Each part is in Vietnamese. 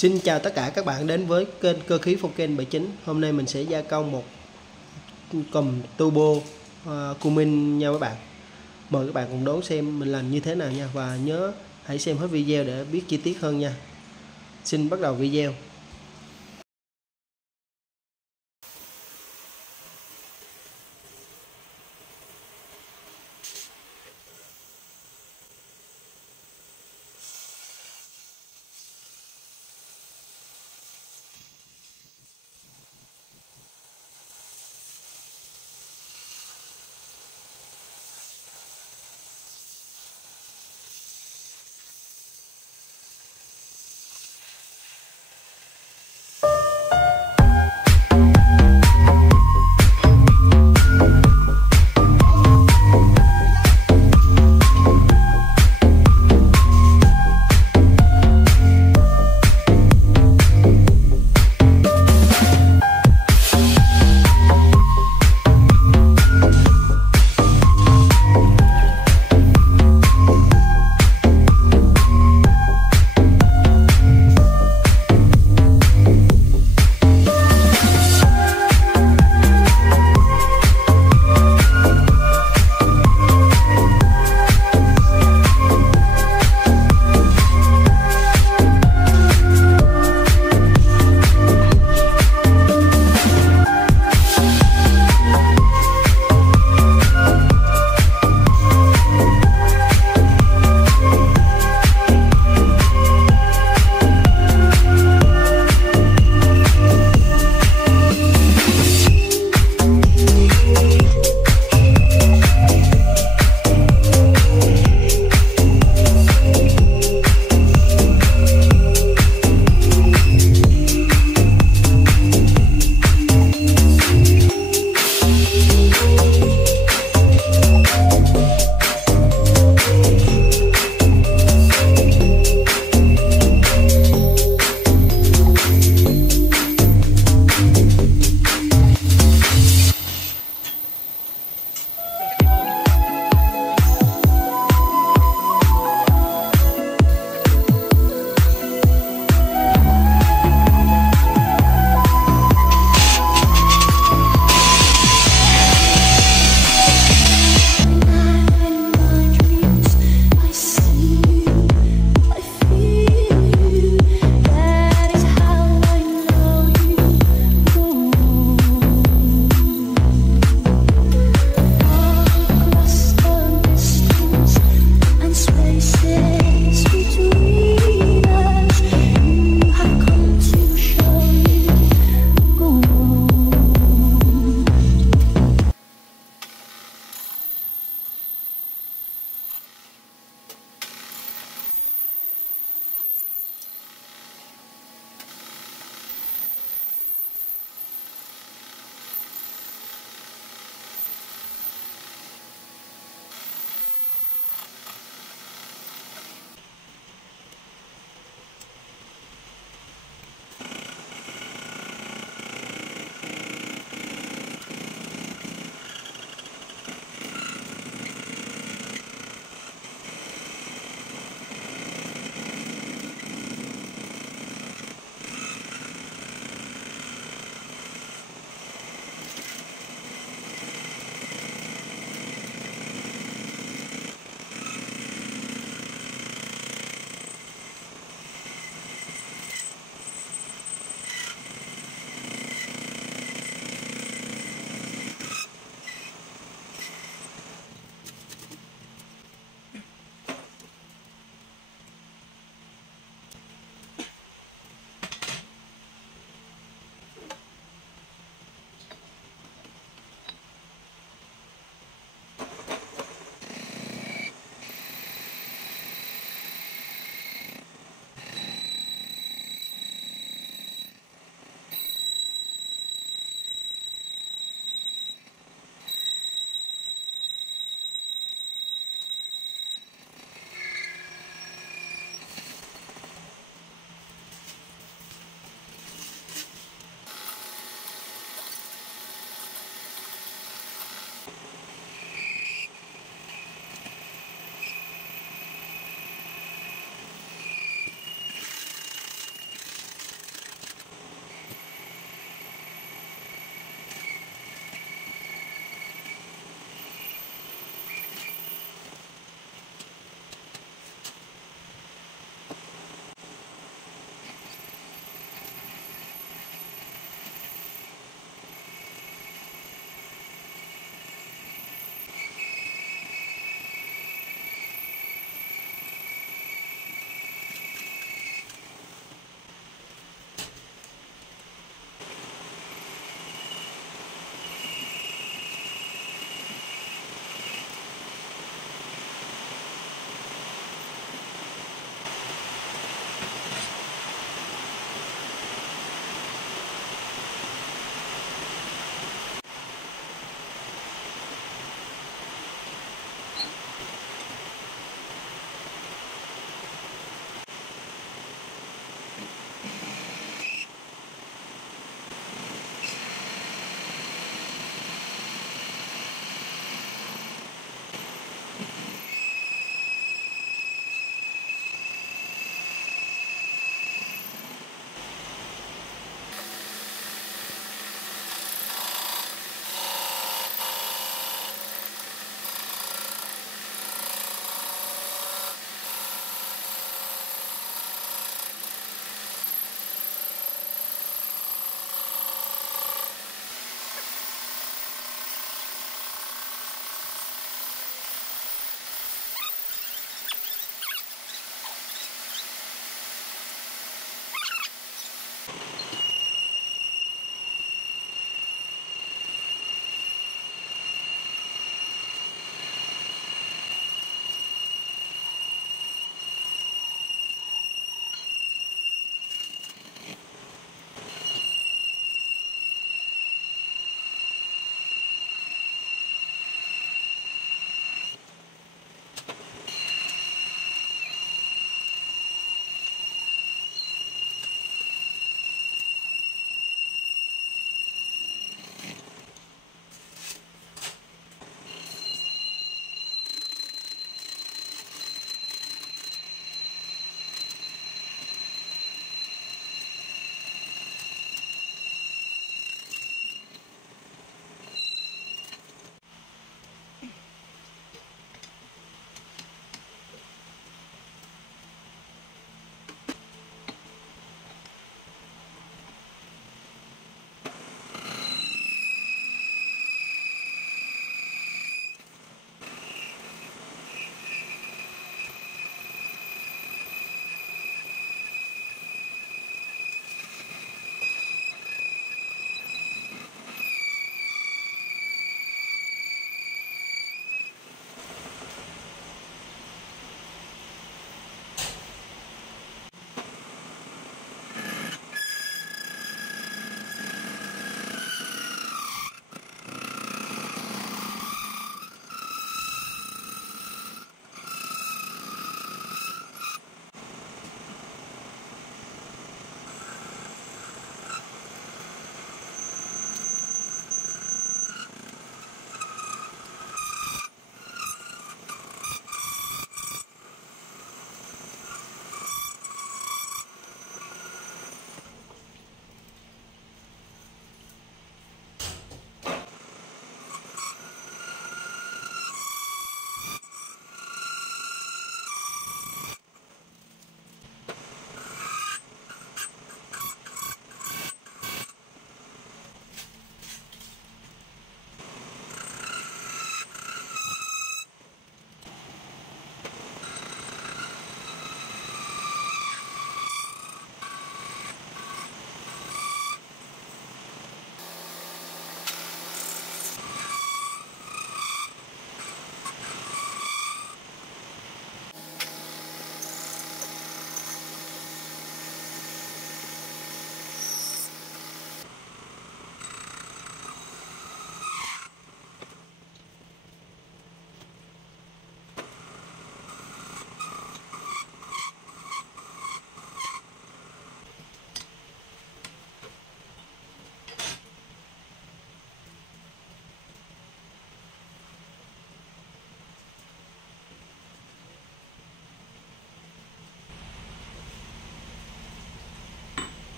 Xin chào tất cả các bạn đến với kênh Cơ khí Phoken 79. Hôm nay mình sẽ gia công một cùm turbo Cummins nha các bạn. Mời các bạn cùng đón xem mình làm như thế nào nha, và nhớ hãy xem hết video để biết chi tiết hơn nha. Xin bắt đầu video.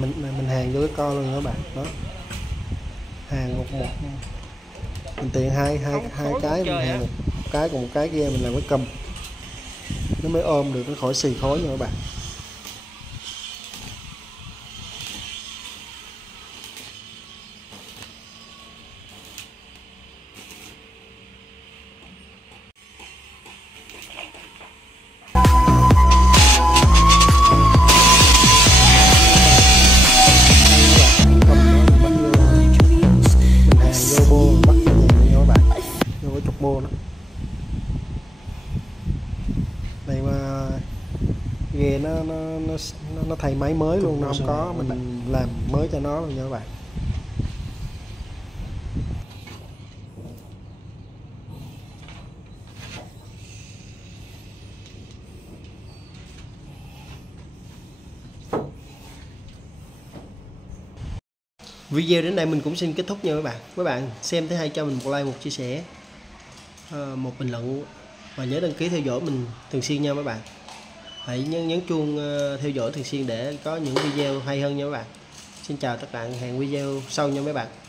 mình hàn vô cái co luôn các bạn. Đó, hàn một mình tiện hai cái, mình hàn một cái cùng một cái kia, mình làm cái cầm nó mới ôm được, nó khỏi xì khói nha các bạn. Này mà ghê nó thay máy mới luôn, nó không có, mình làm mới cho nó luôn nha các bạn. Video đến đây mình cũng xin kết thúc nha các bạn. Các bạn xem thấy hay cho mình một like, một chia sẻ, một bình luận và nhớ đăng ký theo dõi mình thường xuyên nha các bạn. Hãy nhấn chuông theo dõi thường xuyên để có những video hay hơn nha các bạn. Xin chào các bạn, hẹn video sau nha mấy bạn.